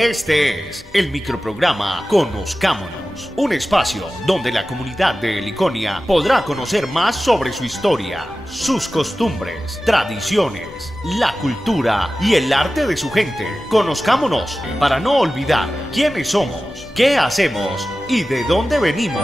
Este es el microprograma Conozcámonos, un espacio donde la comunidad de Heliconia podrá conocer más sobre su historia, sus costumbres, tradiciones, la cultura y el arte de su gente. Conozcámonos para no olvidar quiénes somos, qué hacemos y de dónde venimos.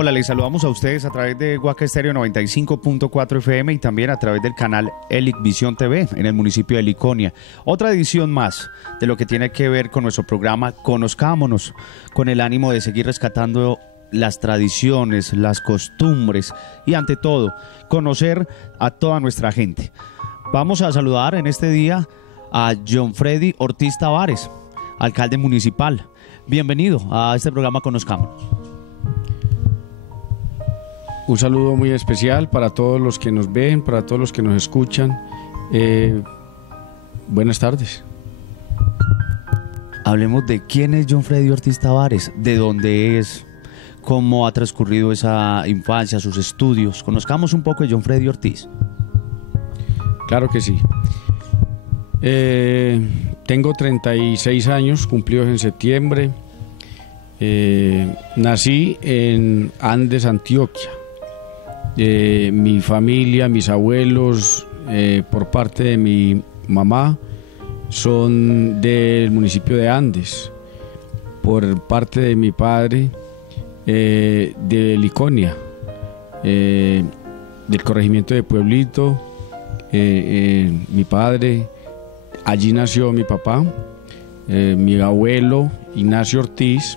Hola, les saludamos a ustedes a través de Guaca Estéreo 95.4 FM y también a través del canal Helic Visión TV en el municipio de Heliconia. Otra edición más de lo que tiene que ver con nuestro programa Conozcámonos, con el ánimo de seguir rescatando las tradiciones, las costumbres y ante todo, conocer a toda nuestra gente. Vamos a saludar en este día a John Freddy Ortiz Tavares, alcalde municipal. Bienvenido a este programa Conozcámonos. Un saludo muy especial para todos los que nos ven, para todos los que nos escuchan. Buenas tardes. Hablemos de quién es John Freddy Ortiz Tavares, de dónde es, cómo ha transcurrido esa infancia, sus estudios. Conozcamos un poco de John Freddy Ortiz. Claro que sí. Tengo 36 años, cumplidos en septiembre. Nací en Andes, Antioquia. Mi familia, mis abuelos, por parte de mi mamá, son del municipio de Andes. Por parte de mi padre, de Heliconia, del corregimiento de Pueblito. Mi padre, allí nació mi papá. Mi abuelo, Ignacio Ortiz,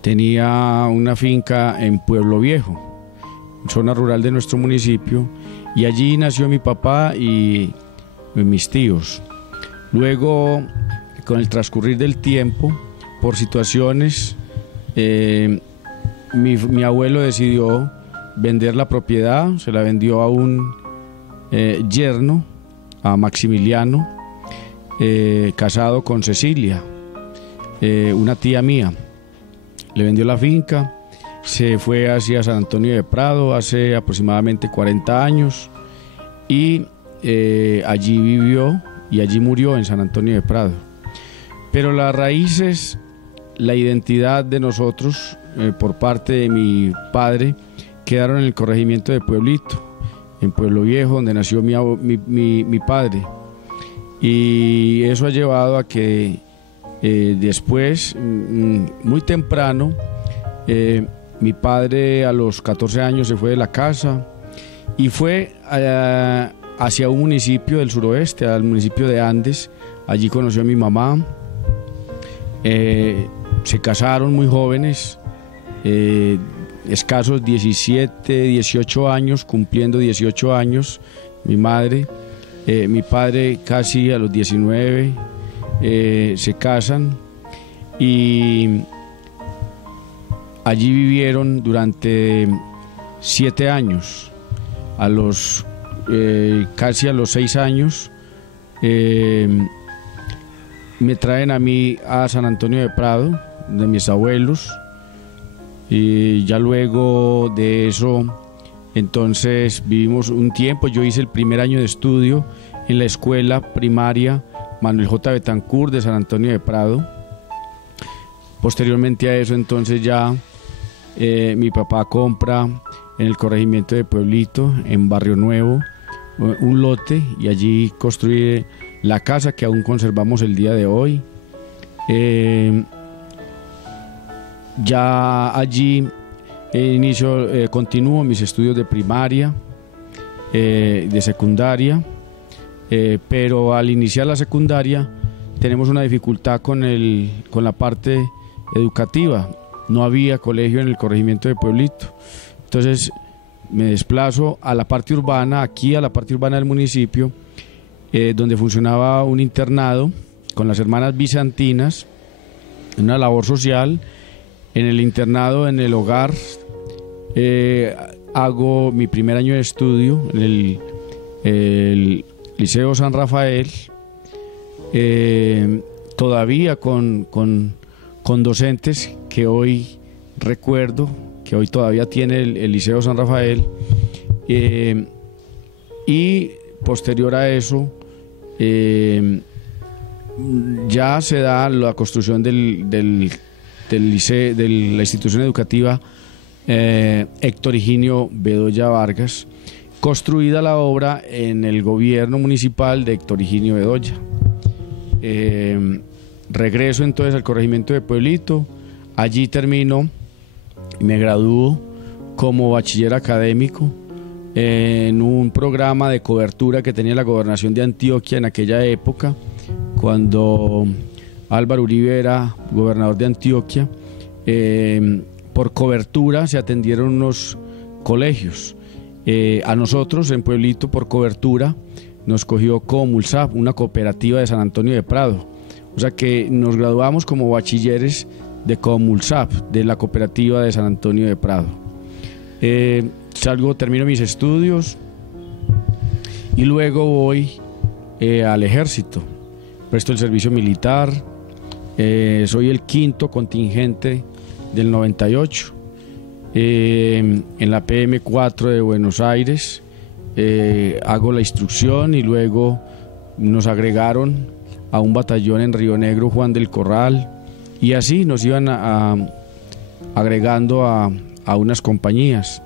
tenía una finca en Pueblo Viejo, zona rural de nuestro municipio, y allí nació mi papá y mis tíos. Luego, con el transcurrir del tiempo, por situaciones, mi abuelo decidió vender la propiedad, se la vendió a un yerno, a Maximiliano, casado con Cecilia, una tía mía. Le vendió la finca. Se fue hacia San Antonio de Prado hace aproximadamente 40 años y allí vivió y allí murió en San Antonio de Prado. Pero las raíces, la identidad de nosotros por parte de mi padre quedaron en el corregimiento de Pueblito, en Pueblo Viejo, donde nació mi padre. Y eso ha llevado a que después, muy temprano, mi padre a los 14 años se fue de la casa y fue hacia un municipio del suroeste, al municipio de Andes. Allí conoció a mi mamá. Se casaron muy jóvenes, escasos 17, 18 años, cumpliendo 18 años mi madre. Mi padre casi a los 19 se casan y allí vivieron durante 7 años. Casi a los 6 años me traen a mí a San Antonio de Prado, de mis abuelos, y ya luego de eso, entonces vivimos un tiempo. Yo hice el primer año de estudio en la escuela primaria Manuel J. Betancourt de San Antonio de Prado. Posteriormente a eso, entonces ya mi papá compra en el corregimiento de Pueblito, en Barrio Nuevo, un lote, y allí construye la casa que aún conservamos el día de hoy. Ya allí continúo mis estudios de primaria, de secundaria, pero al iniciar la secundaria tenemos una dificultad con la parte educativa. No había colegio en el corregimiento de Pueblito. Entonces me desplazo a la parte urbana, aquí a la parte urbana del municipio, donde funcionaba un internado con las hermanas bizantinas, una labor social. En el internado, en el hogar, hago mi primer año de estudio en el Liceo San Rafael, todavía con docentes que hoy recuerdo que hoy todavía tiene el Liceo San Rafael, y posterior a eso ya se da la construcción del liceo, de la institución educativa Héctor Higinio Bedoya Vargas, construida la obra en el gobierno municipal de Héctor Higinio Bedoya. Regreso entonces al corregimiento de Pueblito, allí termino y me gradúo como bachiller académico en un programa de cobertura que tenía la gobernación de Antioquia en aquella época, cuando Álvaro Uribe era gobernador de Antioquia. Por cobertura se atendieron unos colegios. A nosotros en Pueblito, por cobertura, nos cogió Comulsap, una cooperativa de San Antonio de Prado. O sea que nos graduamos como bachilleres de Comulsap, de la cooperativa de San Antonio de Prado. Termino mis estudios y luego voy al ejército. Presto el servicio militar. Soy el 5º contingente del 98. En la PM4 de Buenos Aires hago la instrucción y luego nos agregaron a un batallón en Río Negro, Juan del Corral, y así nos iban agregando a unas compañías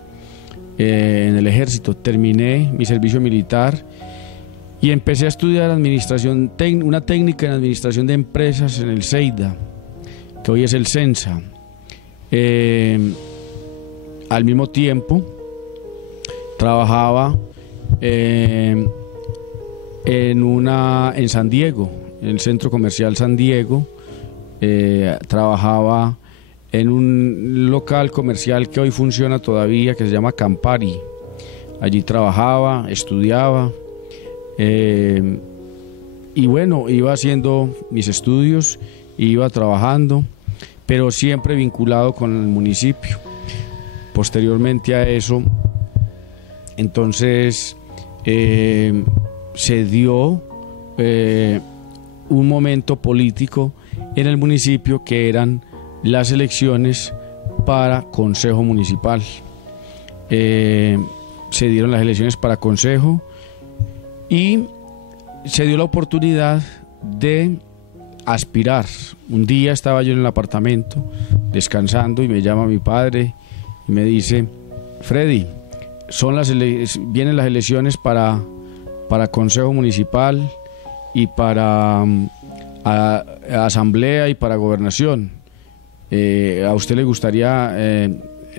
en el ejército. Terminé mi servicio militar y empecé a estudiar administración, una técnica en administración de empresas en el CEIDA, que hoy es el CENSA. Al mismo tiempo trabajaba en San Diego, en el Centro Comercial San Diego. Trabajaba en un local comercial que hoy funciona todavía, que se llama Campari. Allí trabajaba, estudiaba, y bueno, iba haciendo mis estudios, iba trabajando, pero siempre vinculado con el municipio. Posteriormente a eso, entonces se dio un momento político en el municipio, que eran las elecciones para consejo municipal. Se dieron las elecciones para consejo y se dio la oportunidad de aspirar. Un día estaba yo en el apartamento descansando y me llama mi padre y me dice: Freddy, vienen las elecciones para consejo municipal y para asamblea y para gobernación. ¿A usted le gustaría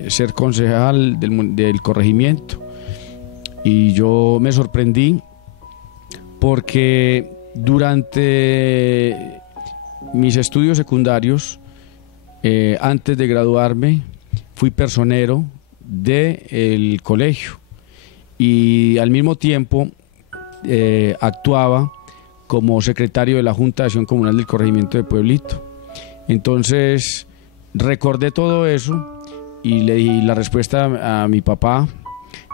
ser concejal del corregimiento? Y yo me sorprendí porque durante mis estudios secundarios, antes de graduarme, fui personero del colegio y al mismo tiempo actuaba como secretario de la Junta de Acción Comunal del corregimiento de Pueblito. Entonces recordé todo eso y le di la respuesta a mi papá,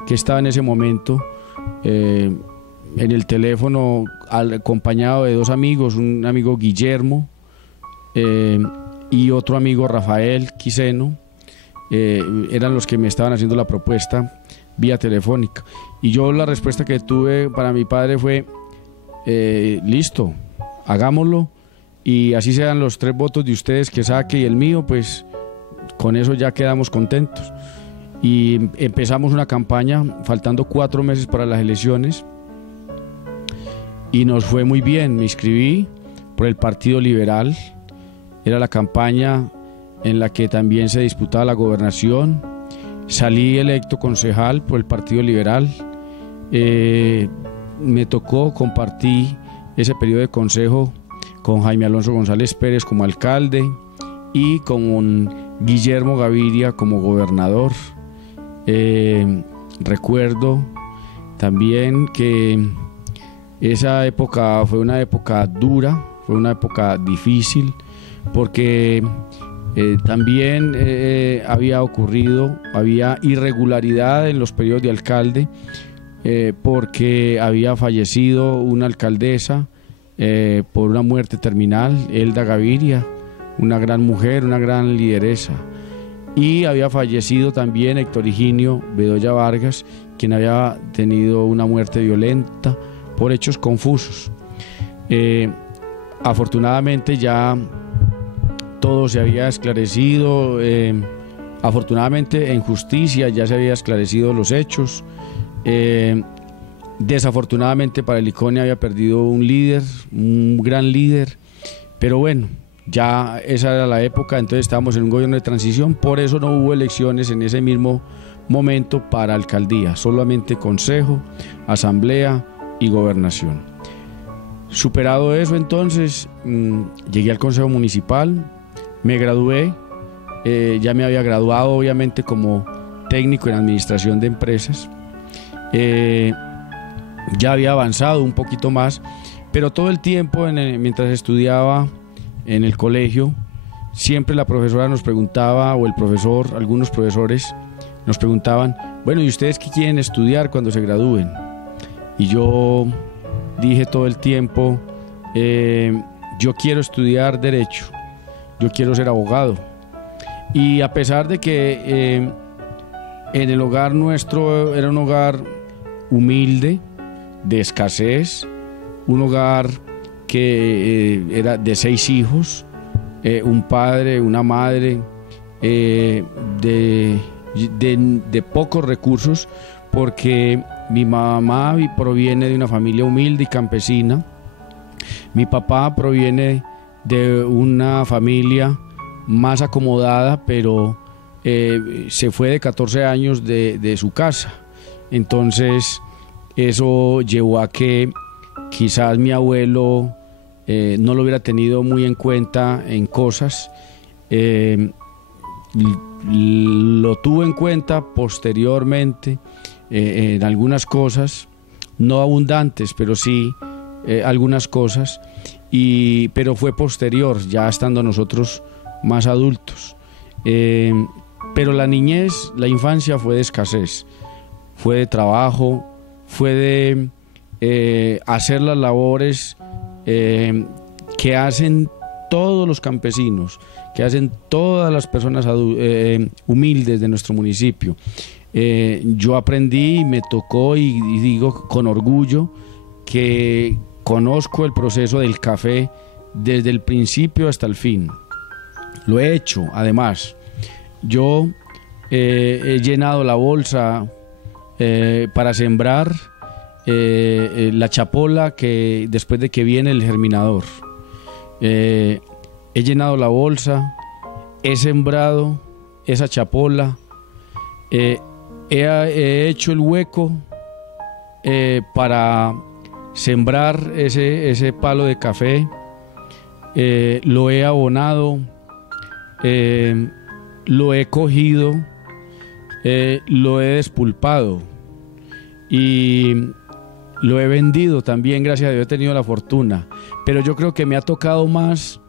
que estaba en ese momento en el teléfono acompañado de dos amigos, un amigo Guillermo y otro amigo Rafael Quiseno. Eran los que me estaban haciendo la propuesta vía telefónica, y yo la respuesta que tuve para mi padre fue: listo, hagámoslo, y así sean los 3 votos de ustedes que saque y el mío, pues con eso ya quedamos contentos. Y empezamos una campaña faltando 4 meses para las elecciones y nos fue muy bien. Me inscribí por el Partido Liberal, era la campaña en la que también se disputaba la gobernación. Salí electo concejal por el Partido Liberal. Me tocó, compartí ese periodo de consejo con Jaime Alonso González Pérez como alcalde y con Guillermo Gaviria como gobernador. Recuerdo también que esa época fue una época dura, fue una época difícil, porque también había irregularidad en los periodos de alcalde, porque había fallecido una alcaldesa por una muerte terminal, Elda Gaviria, una gran mujer, una gran lideresa. y había fallecido también Héctor Higinio Bedoya Vargas, quien había tenido una muerte violenta por hechos confusos. Afortunadamente ya todo se había esclarecido, afortunadamente en justicia ya se había esclarecido los hechos. Desafortunadamente para Liconia había perdido un líder, un gran líder, pero bueno, ya esa era la época, entonces estábamos en un gobierno de transición, por eso no hubo elecciones en ese mismo momento para alcaldía, solamente consejo, asamblea y gobernación. Superado eso, entonces llegué al consejo municipal, me gradué, ya me había graduado obviamente como técnico en administración de empresas, ya había avanzado un poquito más, pero todo el tiempo mientras estudiaba en el colegio, siempre la profesora nos preguntaba, o el profesor, algunos profesores nos preguntaban, bueno, ¿y ustedes qué quieren estudiar cuando se gradúen? Y yo dije todo el tiempo, yo quiero estudiar Derecho, yo quiero ser abogado. Y a pesar de que en el hogar nuestro era un hogar humilde, de escasez, un hogar que era de 6 hijos, un padre, una madre, de pocos recursos, porque mi mamá proviene de una familia humilde y campesina, mi papá proviene de una familia más acomodada, pero se fue de 14 años de su casa. Entonces eso llevó a que quizás mi abuelo no lo hubiera tenido muy en cuenta en cosas, lo tuvo en cuenta posteriormente en algunas cosas, no abundantes, pero sí algunas cosas, pero fue posterior, ya estando nosotros más adultos. Pero la niñez, la infancia fue de escasez, fue de trabajo, fue de hacer las labores que hacen todos los campesinos, que hacen todas las personas humildes de nuestro municipio. Yo aprendí y me tocó, y digo con orgullo, que conozco el proceso del café desde el principio hasta el fin. Lo he hecho, además. Yo he llenado la bolsa para sembrar la chapola que después de que viene el germinador. He llenado la bolsa, he sembrado esa chapola, he hecho el hueco para sembrar ese palo de café, lo he abonado, lo he cogido, lo he despulpado y lo he vendido también, gracias a Dios he tenido la fortuna, pero yo creo que me ha tocado más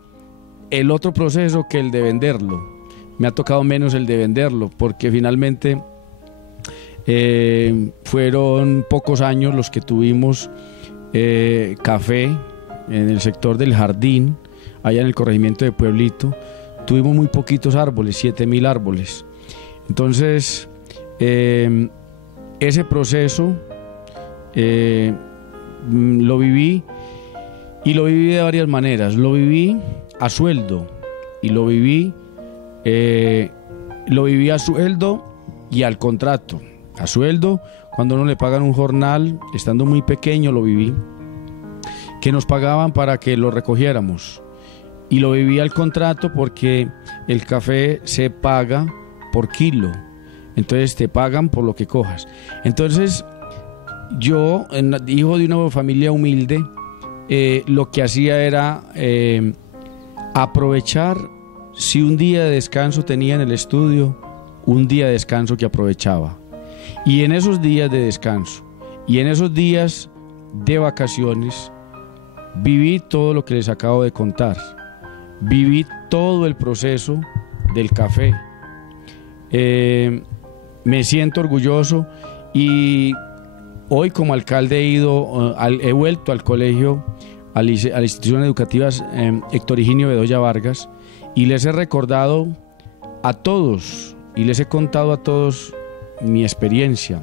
el otro proceso que el de venderlo, me ha tocado menos el de venderlo, porque finalmente fueron pocos años los que tuvimos café en el sector del Jardín, allá en el corregimiento de Pueblito. Tuvimos muy poquitos árboles, 7.000 árboles. Entonces, ese proceso lo viví, y lo viví de varias maneras. Lo viví a sueldo, y lo viví a sueldo y al contrato. A sueldo, cuando uno le pagan un jornal, estando muy pequeño lo viví, que nos pagaban para que lo recogiéramos. Y lo viví al contrato porque el café se paga por kilo, entonces te pagan por lo que cojas. Entonces yo, hijo de una familia humilde, lo que hacía era aprovechar, si un día de descanso tenía en el estudio, un día de descanso que aprovechaba. Y en esos días de descanso y en esos días de vacaciones viví todo lo que les acabo de contar. Viví todo el proceso del café. Me siento orgulloso, y hoy como alcalde he vuelto al colegio, a la institución educativa Héctor Higinio Bedoya Vargas, y les he recordado a todos y les he contado a todos mi experiencia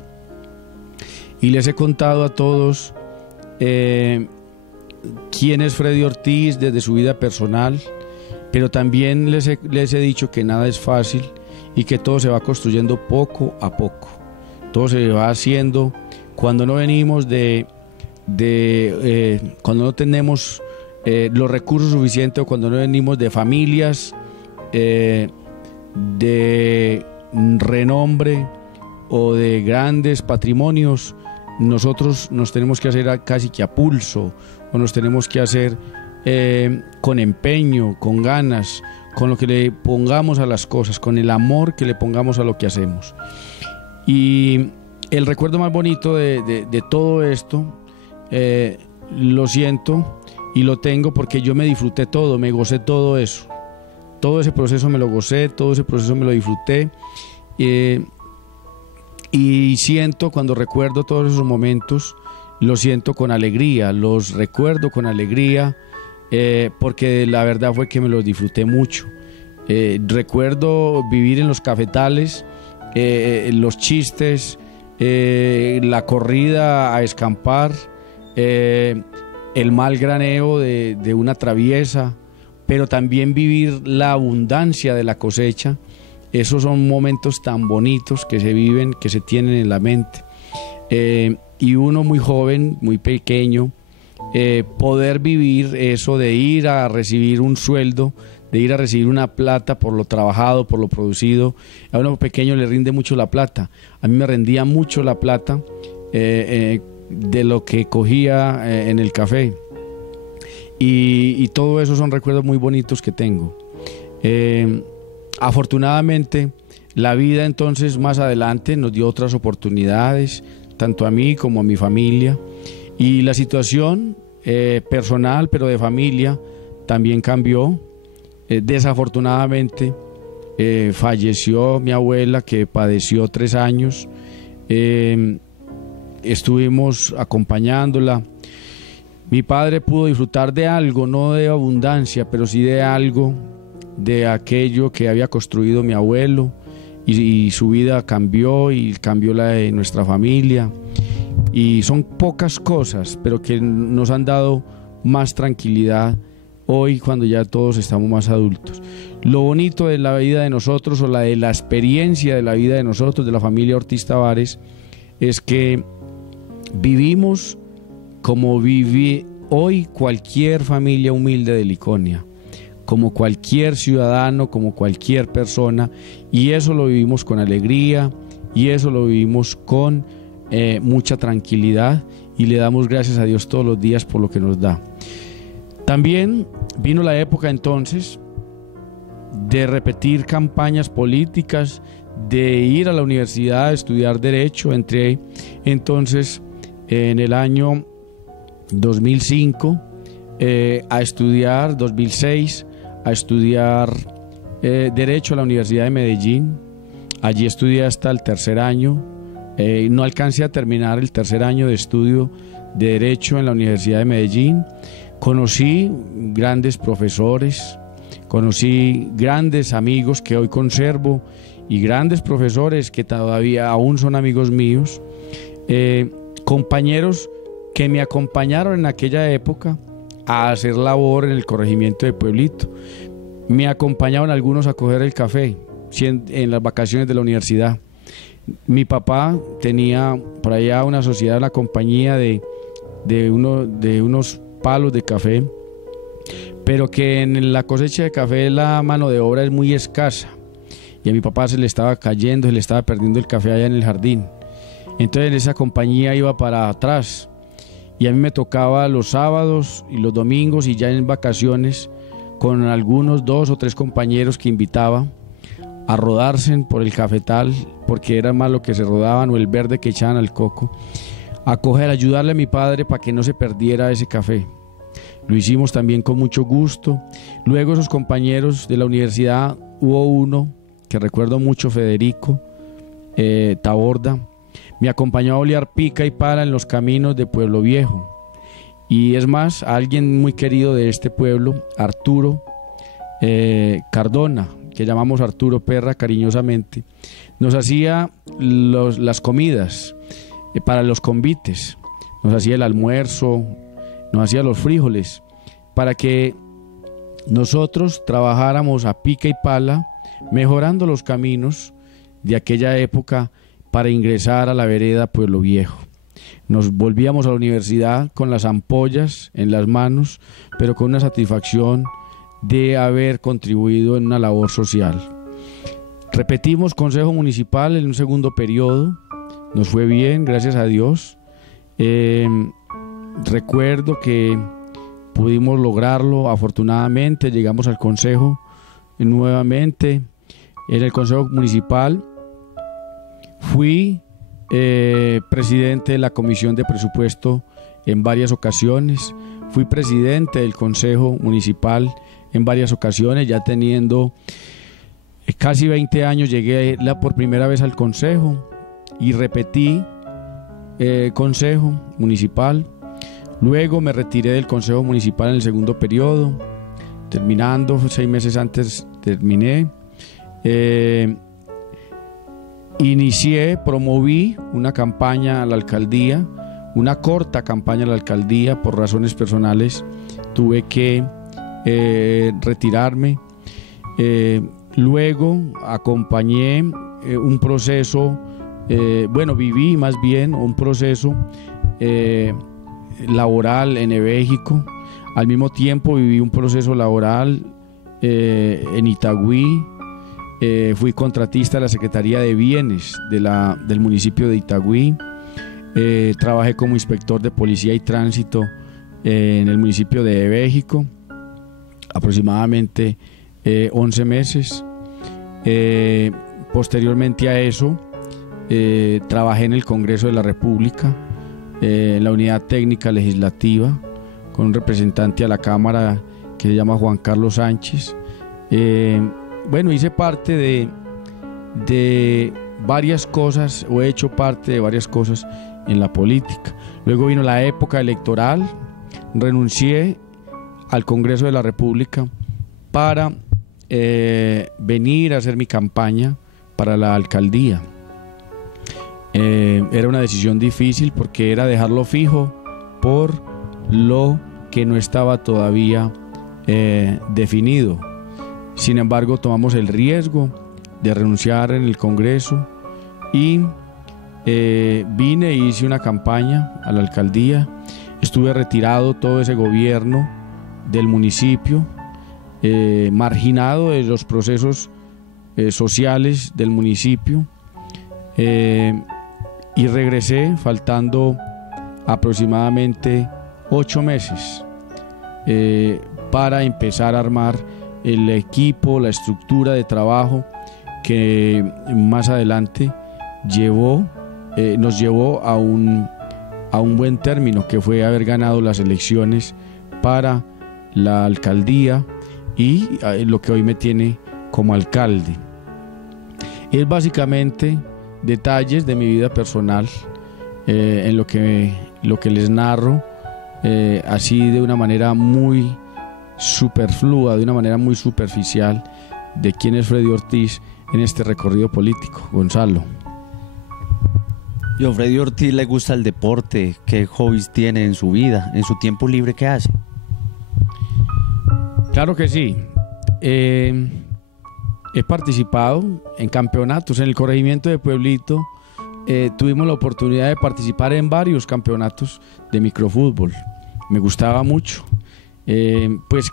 y les he contado a todos quién es Freddy Ortiz desde su vida personal, pero también les he dicho que nada es fácil y que todo se va construyendo poco a poco. Todo se va haciendo cuando no venimos cuando no tenemos los recursos suficientes, o cuando no venimos de familias de renombre o de grandes patrimonios. Nosotros nos tenemos que hacer casi que a pulso, o nos tenemos que hacer con empeño, con ganas, con lo que le pongamos a las cosas, con el amor que le pongamos a lo que hacemos. Y el recuerdo más bonito de todo esto, lo siento y lo tengo porque yo me disfruté todo, me gocé todo eso. Todo ese proceso me lo gocé, todo ese proceso me lo disfruté. Y siento, cuando recuerdo todos esos momentos, lo siento con alegría, los recuerdo con alegría, porque la verdad fue que me los disfruté mucho. Recuerdo vivir en los cafetales, los chistes, la corrida a escampar, el mal graneo de una traviesa, pero también vivir la abundancia de la cosecha. Esos son momentos tan bonitos que se viven, que se tienen en la mente. Y uno muy joven, muy pequeño, poder vivir eso de ir a recibir un sueldo, de ir a recibir una plata por lo trabajado, por lo producido. A uno pequeño le rinde mucho la plata. A mí me rendía mucho la plata de lo que cogía en el café. Y todo eso son recuerdos muy bonitos que tengo. Afortunadamente, la vida entonces más adelante nos dio otras oportunidades, tanto a mí como a mi familia, y la situación personal, pero de familia, también cambió. Desafortunadamente, falleció mi abuela, que padeció 3 años. Estuvimos acompañándola. Mi padre pudo disfrutar de algo, no de abundancia, pero sí de algo, de aquello que había construido mi abuelo, y su vida cambió, y cambió la de nuestra familia. Y son pocas cosas, pero que nos han dado más tranquilidad hoy, cuando ya todos estamos más adultos. Lo bonito de la vida de nosotros, o de la experiencia de la vida de nosotros, de la familia Ortiz Tavares, es que vivimos como vive hoy cualquier familia humilde de Liconia, como cualquier ciudadano, como cualquier persona, y eso lo vivimos con alegría, y eso lo vivimos con mucha tranquilidad, y le damos gracias a Dios todos los días por lo que nos da. También vino la época entonces de repetir campañas políticas, de ir a la universidad a estudiar Derecho. Entré entonces en el año 2005 a estudiar, 2006, a estudiar Derecho a la Universidad de Medellín. Allí estudié hasta el 3er año. No alcancé a terminar el 3er año de estudio de Derecho en la Universidad de Medellín. Conocí grandes profesores, conocí grandes amigos que hoy conservo, y grandes profesores que todavía aún son amigos míos, compañeros que me acompañaron en aquella época a hacer labor en el corregimiento de Pueblito. Me acompañaban algunos a coger el café en las vacaciones de la universidad. Mi papá tenía por allá una sociedad, una compañía de unos palos de café, pero que en la cosecha de café la mano de obra es muy escasa, y a mi papá se le estaba cayendo, se le estaba perdiendo el café allá en el jardín. Entonces esa compañía iba para atrás, y a mí me tocaba los sábados y los domingos, y ya en vacaciones, con algunos 2 o 3 compañeros que invitaba a rodarse por el cafetal, porque era más lo que se rodaban, o el verde que echaban al coco, a ayudarle a mi padre para que no se perdiera ese café. Lo hicimos también con mucho gusto. Luego esos compañeros de la universidad, hubo uno que recuerdo mucho, Federico Taborda, me acompañó a olear pica y pala en los caminos de Pueblo Viejo. Y es más, alguien muy querido de este pueblo, Arturo Cardona, que llamamos Arturo Perra cariñosamente, nos hacía las comidas para los convites, nos hacía el almuerzo, nos hacía los frijoles, para que nosotros trabajáramos a pica y pala, mejorando los caminos de aquella época para ingresar a la vereda Pueblo Viejo. Nos volvíamos a la universidad con las ampollas en las manos, pero con una satisfacción de haber contribuido en una labor social. Repetimos consejo municipal en un segundo periodo, nos fue bien, gracias a Dios. Recuerdo que pudimos lograrlo, afortunadamente, llegamos al consejo nuevamente. En el consejo municipal fui presidente de la comisión de presupuesto en varias ocasiones, fui presidente del consejo municipal en varias ocasiones, ya teniendo casi 20 años llegué por primera vez al consejo y repetí consejo municipal. Luego me retiré del consejo municipal en el segundo periodo, terminando, 6 meses antes terminé. Promoví una campaña a la alcaldía, una corta campaña a la alcaldía. Por razones personales tuve que retirarme. Luego acompañé un proceso, viví más bien un proceso laboral en México. Al mismo tiempo viví un proceso laboral en Itagüí. Fui contratista de la Secretaría de Bienes del municipio de Itagüí. Trabajé como inspector de policía y tránsito en el municipio de México, aproximadamente 11 meses. Posteriormente a eso, trabajé en el Congreso de la República, en la unidad técnica legislativa, con un representante a la Cámara que se llama Juan Carlos Sánchez. Hice parte de varias cosas, o he hecho parte de varias cosas en la política. Luego vino la época electoral, renuncié al Congreso de la República para venir a hacer mi campaña para la alcaldía. Era una decisión difícil porque era dejarlo fijo por lo que no estaba todavía definido. Sin embargo, tomamos el riesgo de renunciar en el Congreso y vine e hice una campaña a la alcaldía. Estuve retirado todo ese gobierno del municipio, marginado de los procesos sociales del municipio, y regresé faltando aproximadamente 8 meses para empezar a armar el equipo, la estructura de trabajo que más adelante nos llevó a un buen término, que fue haber ganado las elecciones para la alcaldía y lo que hoy me tiene como alcalde. Es básicamente detalles de mi vida personal, en lo que les narro, así de una manera muy superflua, de una manera muy superficial, de quién es Freddy Ortiz en este recorrido político. Gonzalo. ¿Y a Freddy Ortiz le gusta el deporte? ¿Qué hobbies tiene en su vida? ¿En su tiempo libre qué hace? Claro que sí. He participado en campeonatos. En el corregimiento de Pueblito tuvimos la oportunidad de participar en varios campeonatos de microfútbol. Me gustaba mucho. Pues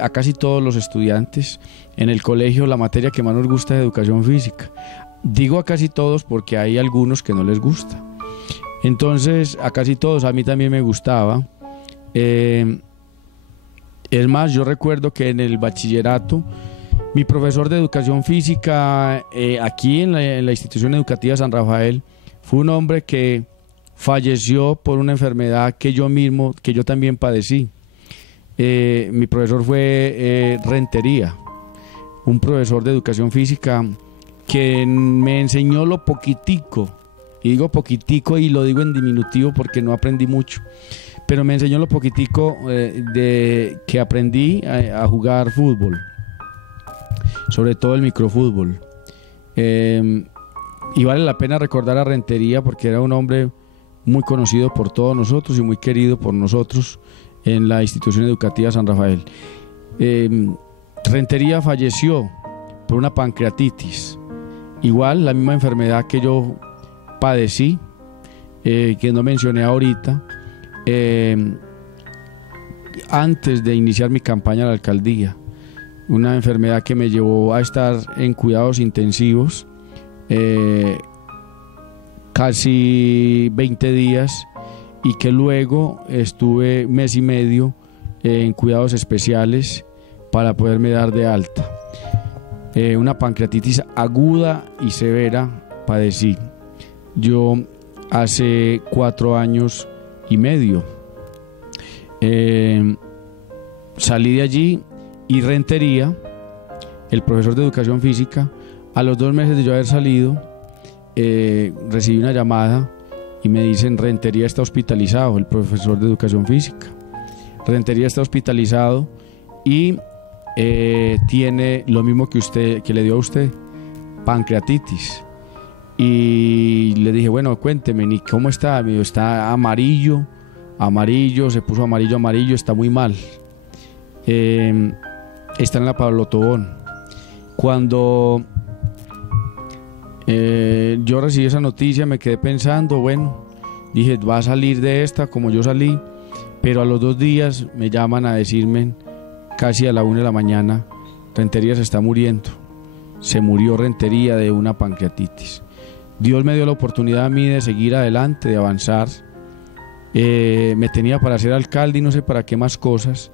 a casi todos los estudiantes en el colegio la materia que más nos gusta es educación física. Digo a casi todos porque hay algunos que no les gusta. Entonces a casi todos, a mí también me gustaba. Es más, yo recuerdo que en el bachillerato mi profesor de educación física aquí en la institución educativa San Rafael fue un hombre que falleció por una enfermedad que yo también padecí. Mi profesor fue Rentería, un profesor de educación física que me enseñó lo poquitico, y digo poquitico y lo digo en diminutivo porque no aprendí mucho, pero me enseñó lo poquitico que aprendí a jugar fútbol. sobre todo el microfútbol. Y vale la pena recordar a Rentería porque era un hombre muy conocido por todos nosotros y muy querido por nosotros en la institución educativa San Rafael. Rentería falleció por una pancreatitis, igual la misma enfermedad que yo padecí, que no mencioné ahorita, antes de iniciar mi campaña a la alcaldía. Una enfermedad que me llevó a estar en cuidados intensivos casi 20 días y que luego estuve mes y medio en cuidados especiales para poderme dar de alta. Una pancreatitis aguda y severa padecí. Yo hace 4 años y medio salí de allí y Rentería, el profesor de educación física, a los 2 meses de yo haber salido, recibí una llamada y me dicen: Rentería está hospitalizado, el profesor de educación física. Rentería está hospitalizado y tiene lo mismo que le dio a usted, pancreatitis. Y le dije: bueno, cuénteme, ¿y cómo está? Me dijo: está amarillo, se puso amarillo, está muy mal. Está en la Pablo Tobón. Cuando yo recibí esa noticia me quedé pensando, bueno, dije, va a salir de esta como yo salí, pero a los 2 días me llaman a decirme, casi a la 1 de la mañana, Rentería se está muriendo. Se murió Rentería de una pancreatitis. Dios me dio la oportunidad a mí de seguir adelante, de avanzar. Me tenía para ser alcalde y no sé para qué más cosas,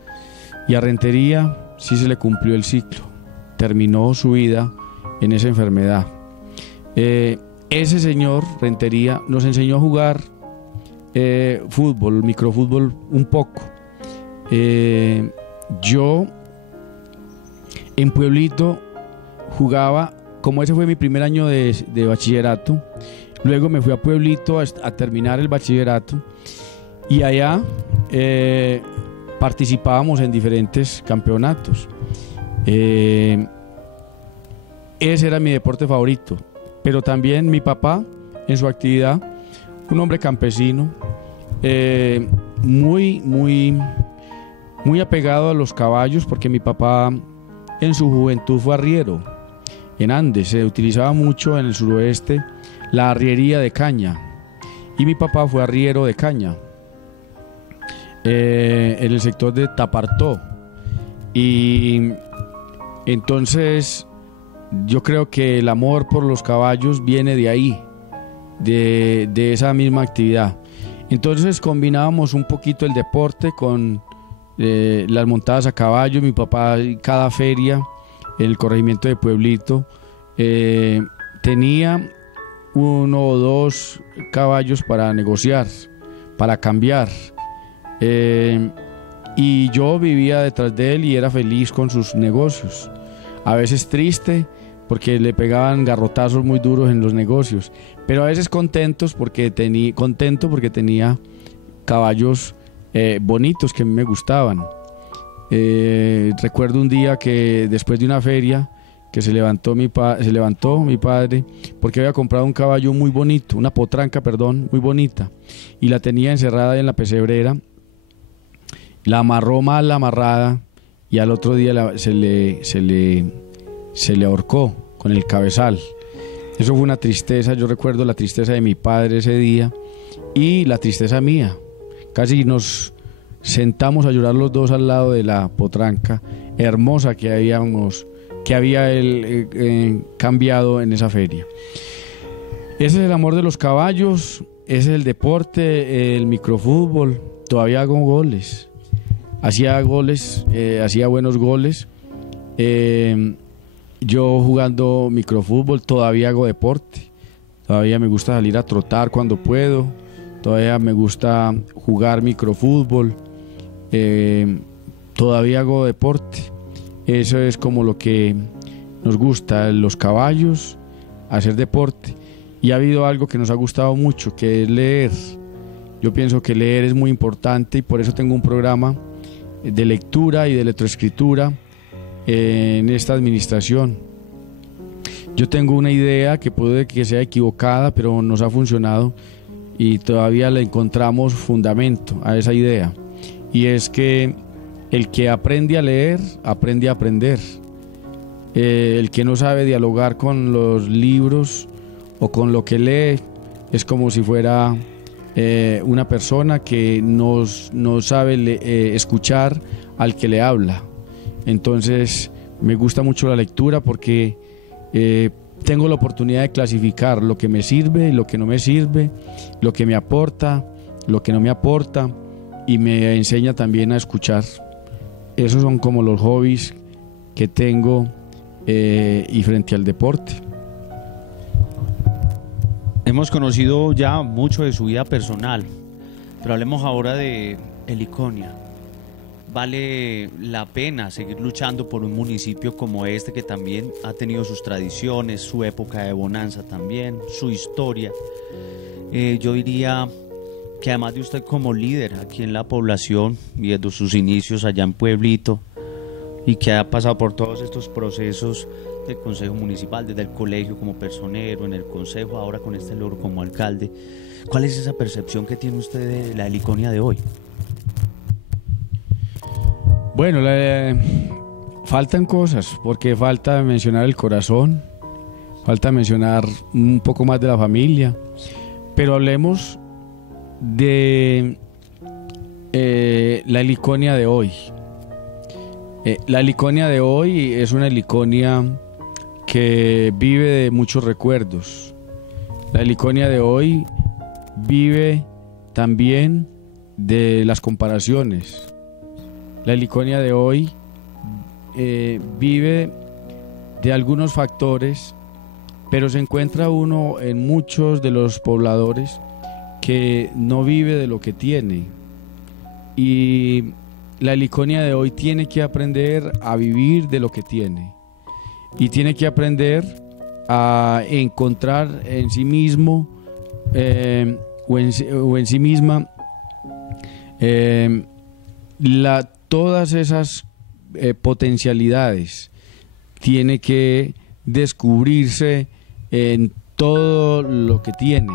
y a Rentería sí se le cumplió el ciclo, terminó su vida en esa enfermedad. Ese señor Rentería nos enseñó a jugar fútbol, microfútbol un poco. Yo en Pueblito jugaba, como ese fue mi primer año de bachillerato, luego me fui a Pueblito a terminar el bachillerato y allá participábamos en diferentes campeonatos. Ese era mi deporte favorito, pero también mi papá en su actividad, un hombre campesino, muy apegado a los caballos, porque mi papá en su juventud fue arriero en Andes. Se utilizaba mucho en el suroeste la arriería de caña y mi papá fue arriero de caña en el sector de Tapartó, y entonces yo creo que el amor por los caballos viene de ahí, de esa misma actividad. Entonces combinábamos un poquito el deporte con las montadas a caballo. Mi papá, cada feria en el corregimiento de Pueblito, tenía 1 o 2 caballos para negociar, para cambiar, y yo vivía detrás de él y era feliz con sus negocios. A veces triste porque le pegaban garrotazos muy duros en los negocios, pero a veces contento porque tenía caballos bonitos que a mí me gustaban. Recuerdo un día que después de una feria que se levantó mi padre porque había comprado un caballo muy bonito, una potranca, muy bonita, y la tenía encerrada en la pesebrera. La amarró mal amarrada y al otro día se le ahorcó con el cabezal. Eso fue una tristeza. Yo recuerdo la tristeza de mi padre ese día y la tristeza mía. Casi nos sentamos a llorar los dos al lado de la potranca hermosa que había él cambiado en esa feria. Ese es el amor de los caballos, ese es el deporte, el microfútbol. Todavía hago goles. Hacía buenos goles. Yo jugando microfútbol todavía hago deporte. Todavía me gusta salir a trotar cuando puedo. Todavía me gusta jugar microfútbol. Todavía hago deporte. Eso es como lo que nos gusta, los caballos, hacer deporte. Y ha habido algo que nos ha gustado mucho, que es leer. Yo pienso que leer es muy importante y por eso tengo un programa de lectura y de lectoescritura en esta administración. Yo tengo una idea que puede que sea equivocada, pero nos ha funcionado y todavía le encontramos fundamento a esa idea. Y es que el que aprende a leer, aprende a aprender. El que no sabe dialogar con los libros o con lo que lee es como si fuera una persona que no sabe escuchar al que le habla. Entonces me gusta mucho la lectura porque tengo la oportunidad de clasificar lo que me sirve y lo que no me sirve, lo que me aporta, lo que no me aporta, y me enseña también a escuchar. Esos son como los hobbies que tengo y frente al deporte. Hemos conocido ya mucho de su vida personal, pero hablemos ahora de Heliconia. ¿Vale la pena seguir luchando por un municipio como este, que también ha tenido sus tradiciones, su época de bonanza también, su historia? Yo diría que además de usted como líder aquí en la población, viendo sus inicios allá en Pueblito, y que ha pasado por todos estos procesos del Consejo Municipal, desde el colegio como personero, en el Consejo, ahora con este logro como alcalde, ¿cuál es esa percepción que tiene usted de la Heliconia de hoy? Bueno, faltan cosas, porque falta mencionar el corazón, falta mencionar un poco más de la familia, pero hablemos de la Heliconia de hoy. La Heliconia de hoy es una Heliconia que vive de muchos recuerdos. La Heliconia de hoy vive también de las comparaciones. La Heliconia de hoy vive de algunos factores, pero se encuentra uno en muchos de los pobladores que no vive de lo que tiene. Y la Heliconia de hoy tiene que aprender a vivir de lo que tiene. Y tiene que aprender a encontrar en sí mismo o en sí misma todas esas potencialidades. Tiene que descubrirse en todo lo que tiene.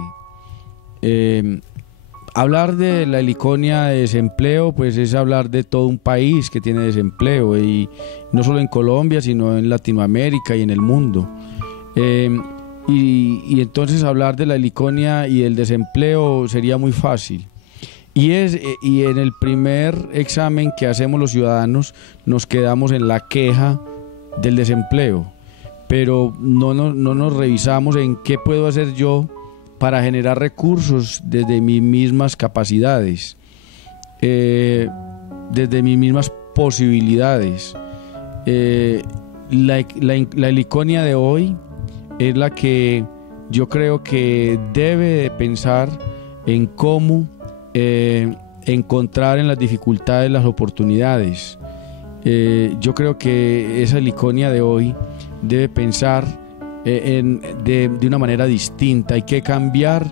Hablar de la Heliconia de desempleo, pues es hablar de todo un país que tiene desempleo, y no solo en Colombia, sino en Latinoamérica y en el mundo. Y entonces hablar de la Heliconia y el desempleo sería muy fácil. Y en el primer examen que hacemos los ciudadanos nos quedamos en la queja del desempleo, pero no nos revisamos en qué puedo hacer yo para generar recursos desde mis mismas capacidades, desde mis mismas posibilidades. La Heliconia de hoy es la que yo creo que debe de pensar en cómo encontrar en las dificultades las oportunidades. Yo creo que esa Heliconia de hoy debe pensar de una manera distinta. Hay que cambiar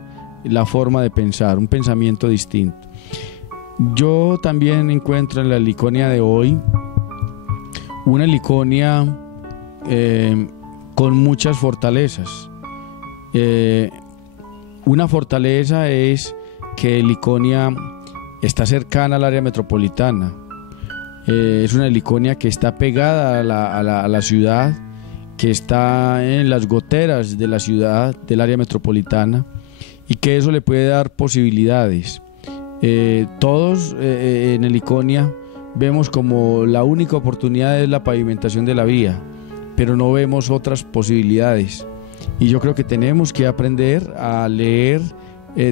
la forma de pensar, un pensamiento distinto. Yo también encuentro en la Heliconia de hoy una Heliconia con muchas fortalezas. Una fortaleza es que Heliconia está cercana al área metropolitana. Es una Heliconia que está pegada a la ciudad, que está en las goteras de la ciudad, del área metropolitana, y que eso le puede dar posibilidades. Todos en Heliconia vemos como la única oportunidad es la pavimentación de la vía, pero no vemos otras posibilidades. Y yo creo que tenemos que aprender a leer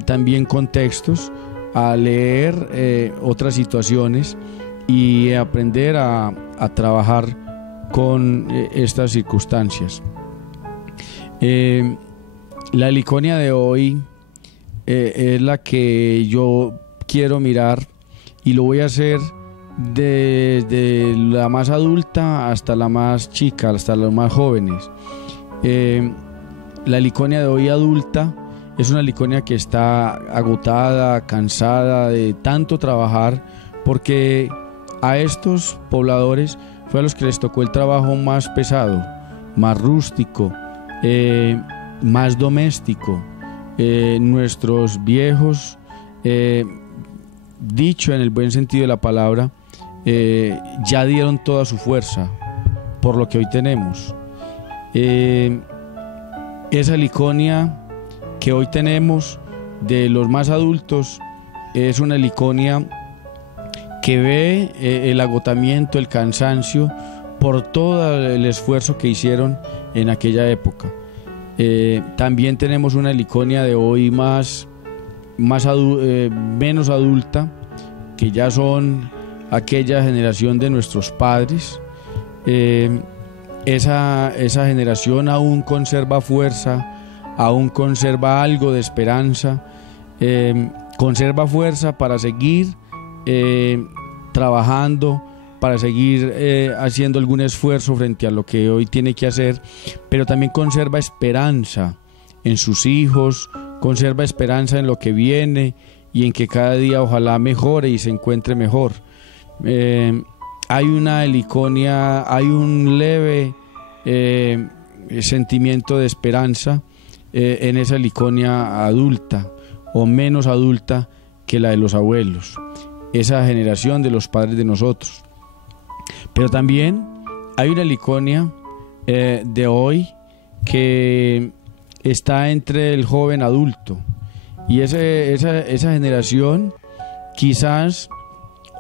también contextos, a leer otras situaciones y aprender a trabajar con estas circunstancias. La Heliconia de hoy es la que yo quiero mirar, y lo voy a hacer desde la más adulta hasta la más chica, hasta los más jóvenes. La Heliconia de hoy adulta es una Heliconia que está agotada, cansada de tanto trabajar, porque a estos pobladores fue a los que les tocó el trabajo más pesado, más rústico, más doméstico. Nuestros viejos, dicho en el buen sentido de la palabra, ya dieron toda su fuerza por lo que hoy tenemos. Esa Liconia que hoy tenemos de los más adultos es una Liconia que ve el agotamiento, el cansancio por todo el esfuerzo que hicieron en aquella época. También tenemos una Liconia de hoy menos adulta, que ya son aquella generación de nuestros padres. Esa generación aún conserva fuerza, aún conserva algo de esperanza, conserva fuerza para seguir trabajando, para seguir haciendo algún esfuerzo frente a lo que hoy tiene que hacer, pero también conserva esperanza en sus hijos, conserva esperanza en lo que viene y en que cada día ojalá mejore y se encuentre mejor. Hay una Liconia, hay un leve sentimiento de esperanza en esa Liconia adulta o menos adulta que la de los abuelos, esa generación de los padres de nosotros. Pero también hay una Liconia de hoy que está entre el joven adulto, y esa generación quizás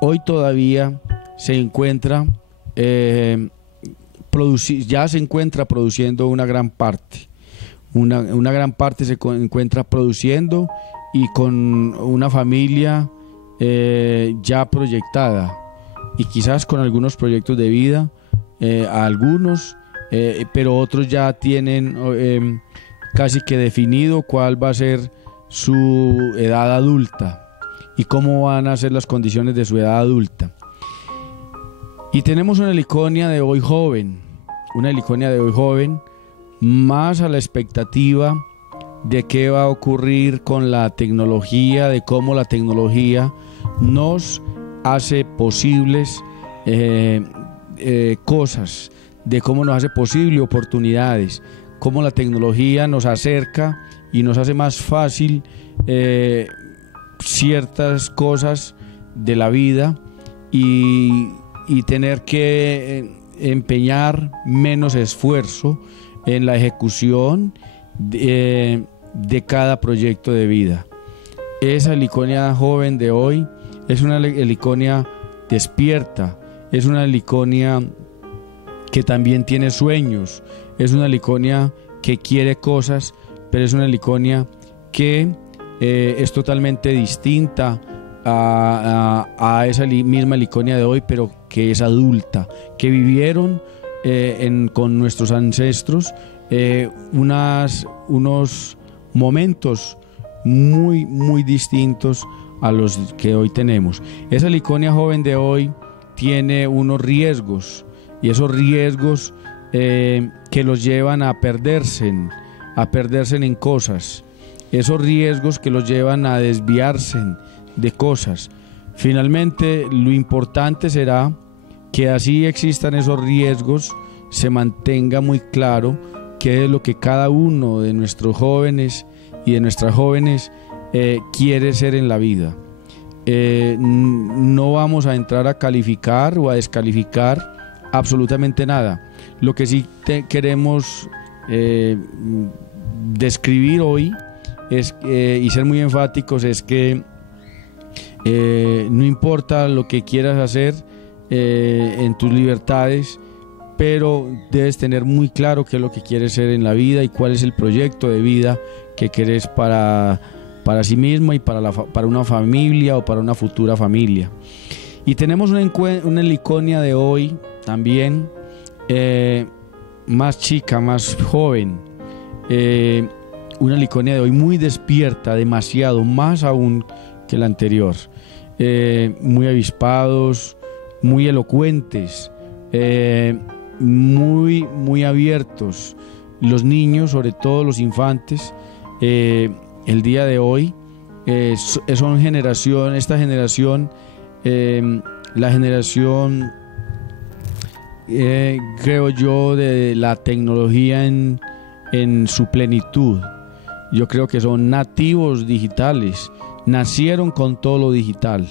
hoy todavía se encuentra ya se encuentra produciendo una gran parte. Una gran parte se encuentra produciendo y con una familia ya proyectada, y quizás con algunos proyectos de vida, pero otros ya tienen casi que definido cuál va a ser su edad adulta y cómo van a ser las condiciones de su edad adulta. Y tenemos una Liconia de hoy joven, más a la expectativa de qué va a ocurrir con la tecnología, de cómo la tecnología nos hace posibles cosas, de cómo nos hace posible oportunidades, cómo la tecnología nos acerca y nos hace más fácil ciertas cosas de la vida, y tener que empeñar menos esfuerzo en la ejecución de cada proyecto de vida. Esa Liconia joven de hoy es una Liconia despierta, es una Liconia que también tiene sueños, es una Liconia que quiere cosas, pero es una Liconia que es totalmente distinta a esa misma Liconia de hoy, pero que es adulta, que vivieron con nuestros ancestros unos momentos muy, muy distintos a los que hoy tenemos. Esa Liconia joven de hoy tiene unos riesgos, y esos riesgos que los llevan a perderse en cosas, esos riesgos que los llevan a desviarse de cosas. Finalmente, lo importante será que así existan esos riesgos, se mantenga muy claro qué es lo que cada uno de nuestros jóvenes y de nuestras jóvenes quiere ser en la vida. No vamos a entrar a calificar o a descalificar absolutamente nada. Lo que sí queremos describir hoy y ser muy enfáticos es que no importa lo que quieras hacer en tus libertades, pero debes tener muy claro qué es lo que quieres ser en la vida y cuál es el proyecto de vida que quieres para sí mismo y para una familia o para una futura familia. Y tenemos una Liconia de hoy también más chica, más joven, una Liconia de hoy muy despierta, demasiado, más aún que la anterior, muy avispados, muy elocuentes, muy abiertos. Los niños, sobre todo los infantes, el día de hoy son esta generación, la generación creo yo, de la tecnología en su plenitud. Yo creo que son nativos digitales, nacieron con todo lo digital.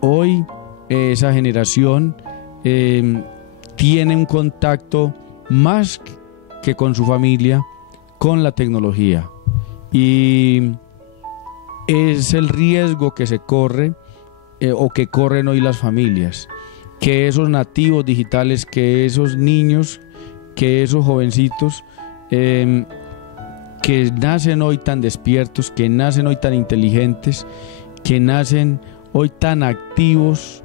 Hoy esa generación tiene un contacto más que con su familia, con la tecnología. Y es el riesgo que se corre o que corren hoy las familias, que esos nativos digitales, que esos niños, que esos jovencitos que nacen hoy tan despiertos, que nacen hoy tan inteligentes, que nacen hoy tan activos,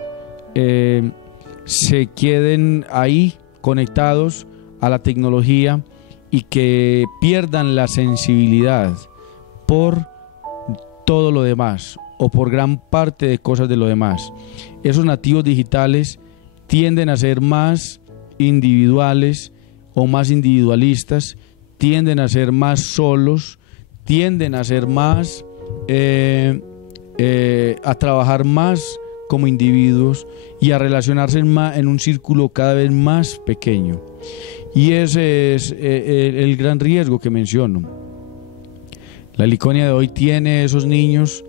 se queden ahí conectados a la tecnología y que pierdan la sensibilidad por todo lo demás o por gran parte de cosas de lo demás. Esos nativos digitales tienden a ser más individuales o más individualistas, tienden a ser más solos, tienden a ser más a trabajar más como individuos y a relacionarse en un círculo cada vez más pequeño. Y ese es el gran riesgo que menciono. La Liconia de hoy tiene esos niños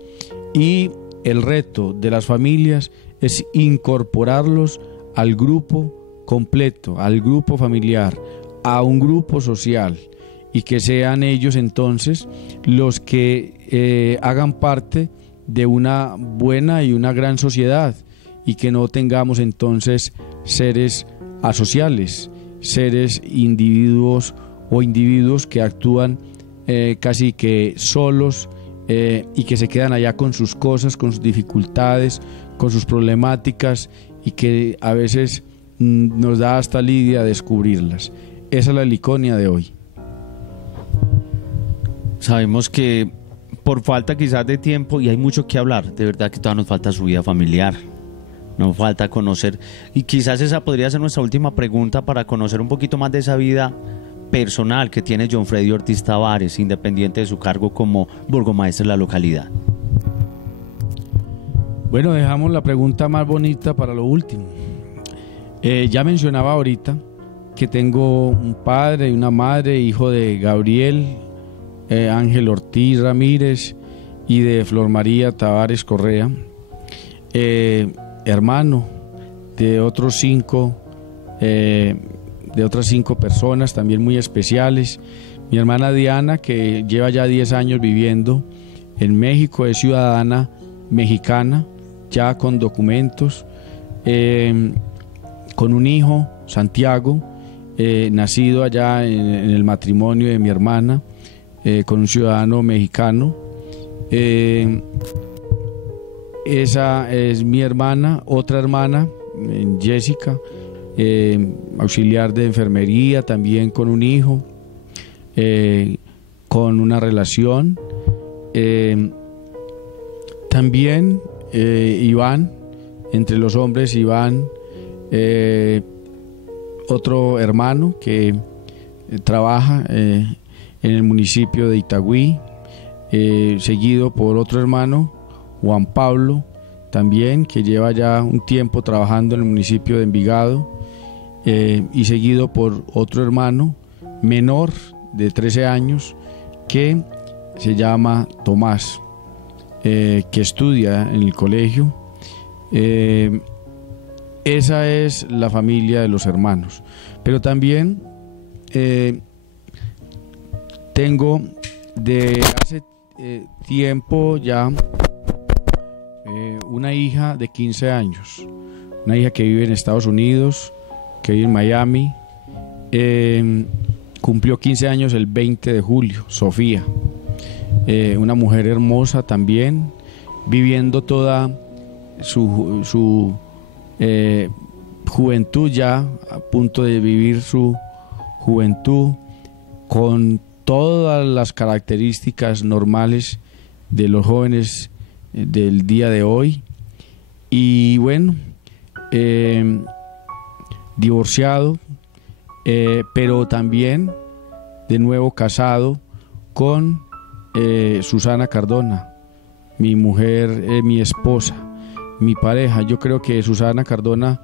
y el reto de las familias es incorporarlos al grupo completo, al grupo familiar, a un grupo social, y que sean ellos entonces los que hagan parte de una buena y una gran sociedad, y que no tengamos entonces seres asociales, seres individuos que actúan casi que solos y que se quedan allá con sus cosas, con sus dificultades, con sus problemáticas, y que a veces nos da hasta lidia descubrirlas. Esa es la Liconia de hoy. Sabemos que por falta quizás de tiempo, y hay mucho que hablar, de verdad que todavía nos falta su vida familiar, nos falta conocer, y quizás esa podría ser nuestra última pregunta para conocer un poquito más de esa vida personal que tiene John Freddy Ortiz Tavares, independiente de su cargo como burgomaestre de la localidad. Bueno, dejamos la pregunta más bonita para lo último. Ya mencionaba ahorita que tengo un padre y una madre, hijo de Gabriel Ángel Ortiz Ramírez y de Flor María Tavares Correa, hermano de otras 5 personas también muy especiales. Mi hermana Diana, que lleva ya 10 años viviendo en México, es ciudadana mexicana, ya con documentos, con un hijo, Santiago, nacido allá en el matrimonio de mi hermana, con un ciudadano mexicano. Esa es mi hermana. Otra hermana, Jessica, auxiliar de enfermería, también con un hijo, con una relación. También Iván, entre los hombres Iván, otro hermano que trabaja en el municipio de Itagüí, seguido por otro hermano, Juan Pablo, también, que lleva ya un tiempo trabajando en el municipio de Envigado, y seguido por otro hermano menor de 13 años que se llama Tomás, que estudia en el colegio. Esa es la familia de los hermanos. Pero también tengo de hace tiempo ya una hija de 15 años, una hija que vive en Estados Unidos, que vive en Miami. Cumplió 15 años el 20 de julio, Sofía, una mujer hermosa también, viviendo toda su juventud, ya a punto de vivir su juventud con todas las características normales de los jóvenes del día de hoy. Y bueno, divorciado, pero también de nuevo casado con Susana Cardona, mi mujer, mi esposa, mi pareja. Yo creo que Susana Cardona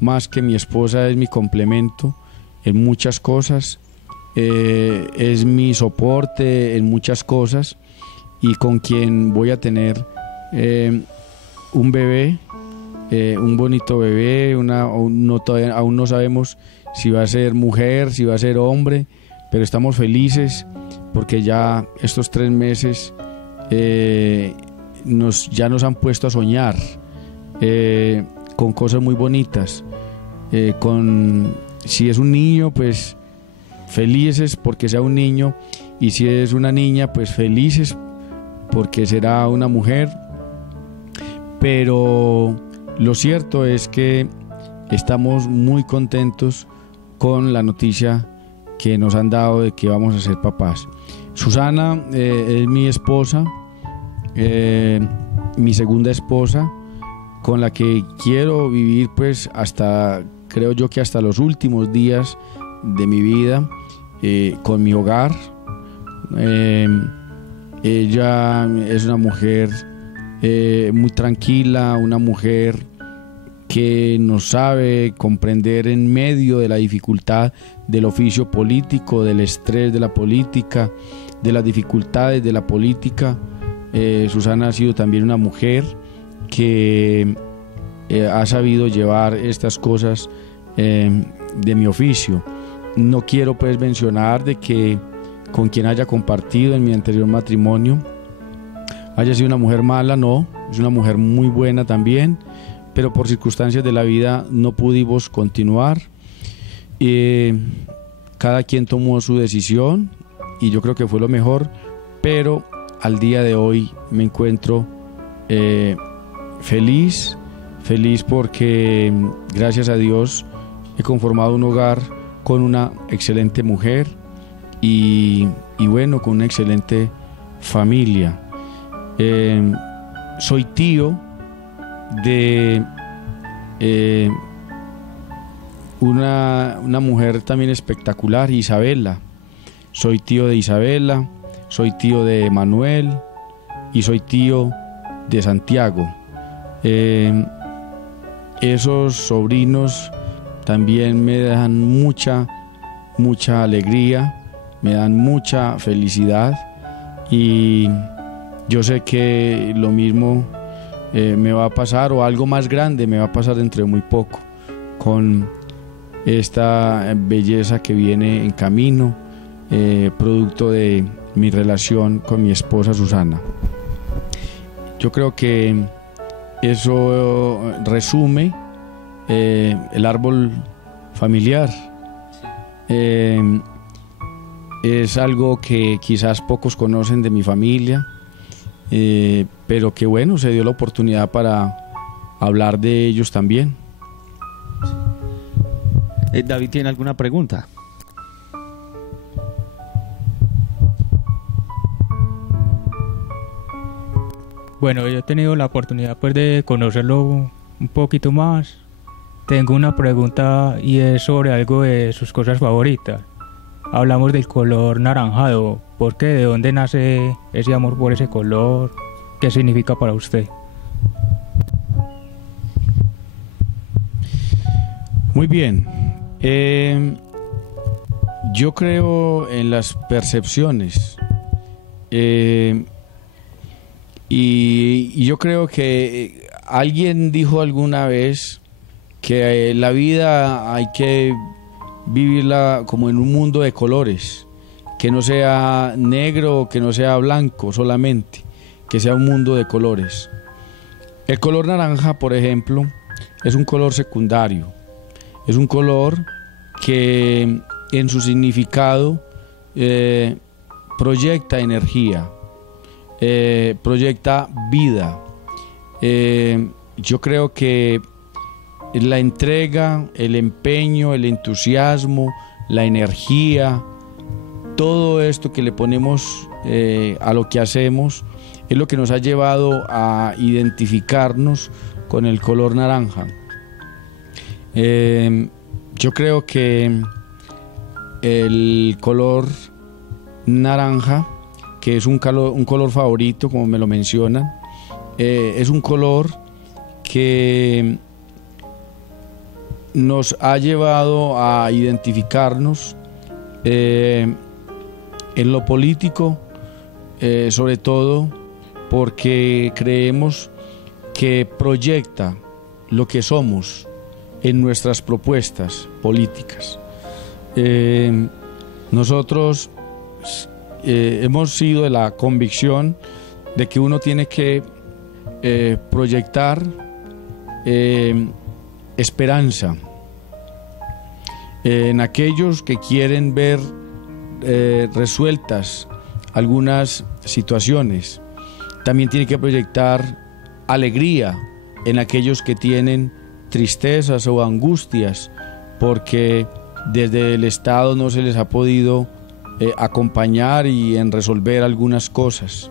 más que mi esposa, es mi complemento en muchas cosas, es mi soporte en muchas cosas, y con quien voy a tener un bebé, un bonito bebé, aún no sabemos si va a ser mujer, si va a ser hombre, pero estamos felices porque ya estos 3 meses ya nos han puesto a soñar con cosas muy bonitas, si es un niño, pues felices porque sea un niño, y si es una niña, pues felices porque será una mujer. Pero lo cierto es que estamos muy contentos con la noticia que nos han dado de que vamos a ser papás. Susana es mi esposa, mi segunda esposa, con la que quiero vivir pues creo yo que hasta los últimos días de mi vida, con mi hogar. Ella es una mujer muy tranquila, una mujer que nos sabe comprender en medio de la dificultad del oficio político, del estrés de la política, de las dificultades de la política. Susana ha sido también una mujer que ha sabido llevar estas cosas de mi oficio. No quiero pues mencionar de que con quien haya compartido en mi anterior matrimonio haya sido una mujer mala, no, es una mujer muy buena también, pero por circunstancias de la vida no pudimos continuar. Cada quien tomó su decisión y yo creo que fue lo mejor, pero al día de hoy me encuentro feliz porque gracias a Dios he conformado un hogar con una excelente mujer y bueno, con una excelente familia. Soy tío de una mujer también espectacular, Isabela. Soy tío de Isabela, soy tío de Manuel y soy tío de Santiago. Esos sobrinos también me dan mucha alegría, me dan mucha felicidad, y yo sé que lo mismo me va a pasar, o algo más grande me va a pasar dentro de muy poco, con esta belleza que viene en camino, producto de mi relación con mi esposa Susana. Yo creo que eso resume el árbol familiar. Es algo que quizás pocos conocen de mi familia, pero que bueno, se dio la oportunidad para hablar de ellos también. David, ¿tiene alguna pregunta? Bueno, yo he tenido la oportunidad pues de conocerlo un poquito más. Tengo una pregunta y es sobre algo de sus cosas favoritas. Hablamos del color naranjado. ¿Por qué? ¿De dónde nace ese amor por ese color? ¿Qué significa para usted? Muy bien. Yo creo en las percepciones. Y yo creo que alguien dijo alguna vez que la vida hay que vivirla como en un mundo de colores, que no sea negro, que no sea blanco solamente, que sea un mundo de colores. El color naranja, por ejemplo, es un color secundario, es un color que en su significado proyecta energía, proyecta vida. Yo creo que la entrega, el empeño, el entusiasmo, la energía, todo esto que le ponemos a lo que hacemos es lo que nos ha llevado a identificarnos con el color naranja. Yo creo que el color naranja, que es un color favorito, como me lo mencionan, es un color que nos ha llevado a identificarnos en lo político, sobre todo porque creemos que proyecta lo que somos en nuestras propuestas políticas. Nosotros hemos sido de la convicción de que uno tiene que proyectar esperanza en aquellos que quieren ver resueltas algunas situaciones. También tiene que proyectar alegría en aquellos que tienen tristezas o angustias porque desde el Estado no se les ha podido acompañar y en resolver algunas cosas.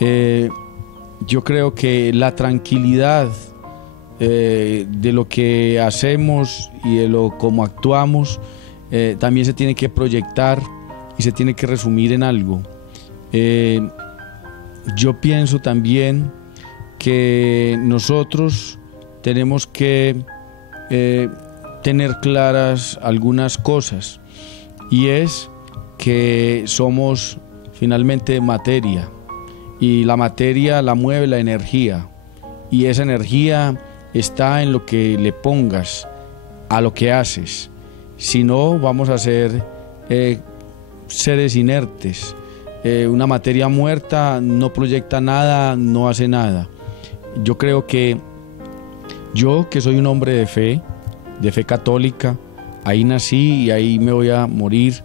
Yo creo que la tranquilidad de lo que hacemos y de cómo actuamos también se tiene que proyectar y se tiene que resumir en algo. Yo pienso también que nosotros tenemos que tener claras algunas cosas, y es que somos finalmente materia, y la materia la mueve la energía, y esa energía está en lo que le pongas a lo que haces. Si no, vamos a ser seres inertes. Una materia muerta no proyecta nada, no hace nada. Yo creo que yo, que soy un hombre de fe católica, ahí nací y ahí me voy a morir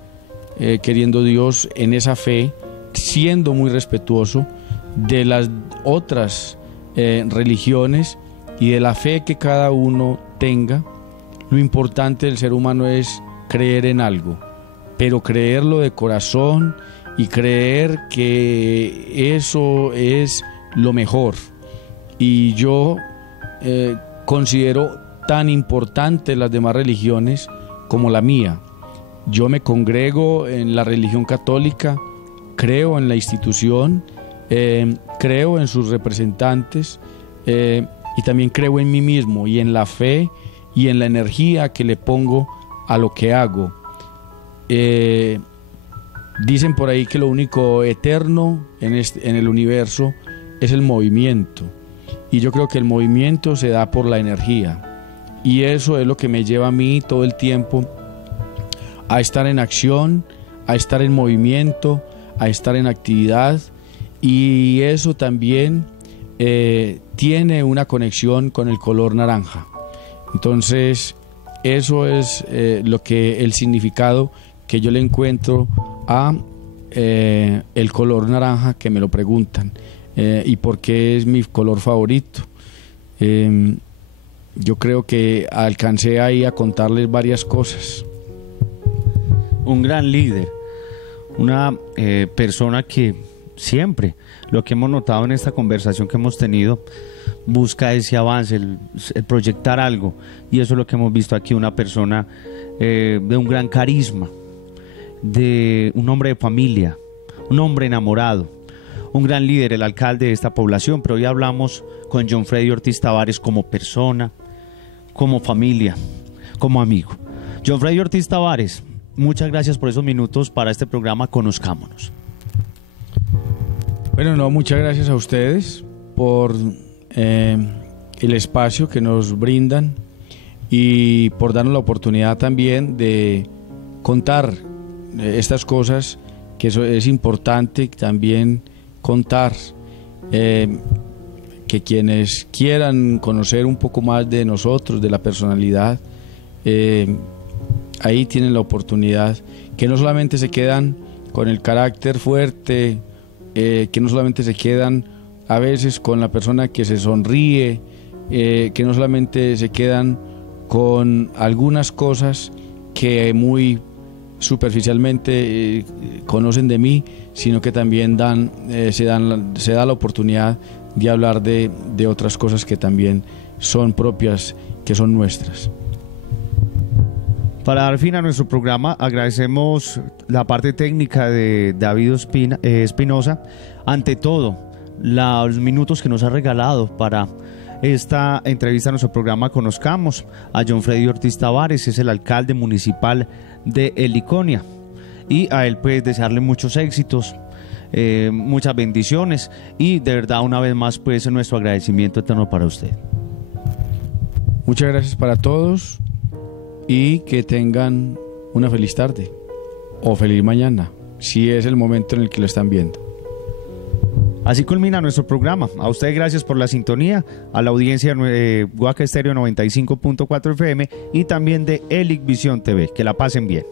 queriendo Dios en esa fe, siendo muy respetuoso de las otras religiones y de la fe que cada uno tenga. Lo importante del ser humano es creer en algo, pero creerlo de corazón y creer que eso es lo mejor. Y yo considero tan importante las demás religiones como la mía. Yo me congrego en la religión católica, creo en la institución, creo en sus representantes, y también creo en mí mismo y en la fe y en la energía que le pongo a lo que hago. Dicen por ahí que lo único eterno en el universo es el movimiento, y yo creo que el movimiento se da por la energía, y eso es lo que me lleva a mí todo el tiempo a estar en acción, a estar en movimiento, a estar en actividad, y eso también tiene una conexión con el color naranja. Entonces eso es el significado que yo le encuentro a el color naranja, que me lo preguntan, y por qué es mi color favorito. Yo creo que alcancé ahí a contarles varias cosas. Un gran líder, una persona que siempre, lo que hemos notado en esta conversación que hemos tenido, busca ese avance, el proyectar algo, y eso es lo que hemos visto aquí, una persona de un gran carisma, de un hombre de familia, un hombre enamorado, un gran líder, el alcalde de esta población. Pero hoy hablamos con John Freddy Ortiz Tavares como persona, como familia, como amigo. John Freddy Ortiz Tavares, muchas gracias por esos minutos para este programa Conozcámonos. Bueno, no, muchas gracias a ustedes por el espacio que nos brindan y por darnos la oportunidad también de contar estas cosas, que eso es importante también contar, que quienes quieran conocer un poco más de nosotros, de la personalidad, ahí tienen la oportunidad, que no solamente se quedan con el carácter fuerte, que no solamente se quedan a veces con la persona que se sonríe, que no solamente se quedan con algunas cosas que muy superficialmente conocen de mí, sino que también se da la oportunidad de hablar de otras cosas que también son propias, que son nuestras. Para dar fin a nuestro programa, agradecemos la parte técnica de David Espinosa. Ante todo, los minutos que nos ha regalado para esta entrevista a nuestro programa conozcamos a John Freddy Ortiz Tavares, es el alcalde municipal de Heliconia, y a él pues desearle muchos éxitos, muchas bendiciones, y de verdad una vez más pues nuestro agradecimiento eterno para usted. Muchas gracias para todos y que tengan una feliz tarde o feliz mañana, si es el momento en el que lo están viendo. Así culmina nuestro programa. A ustedes gracias por la sintonía, a la audiencia de Guaca Estéreo 95.4 FM y también de Elic Visión TV. Que la pasen bien.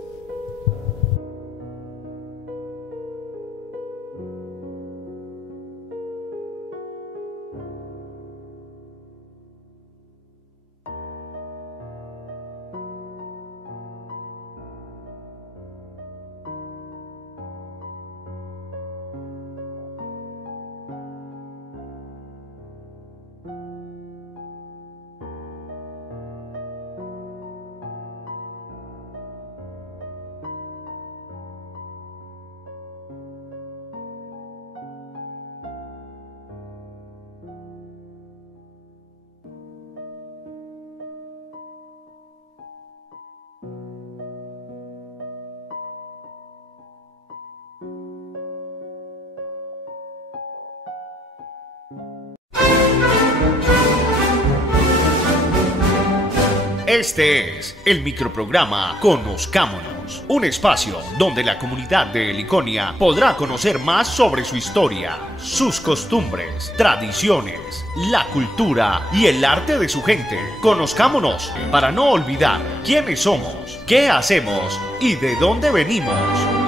Este es el microprograma Conozcámonos, un espacio donde la comunidad de Heliconia podrá conocer más sobre su historia, sus costumbres, tradiciones, la cultura y el arte de su gente. Conozcámonos para no olvidar quiénes somos, qué hacemos y de dónde venimos.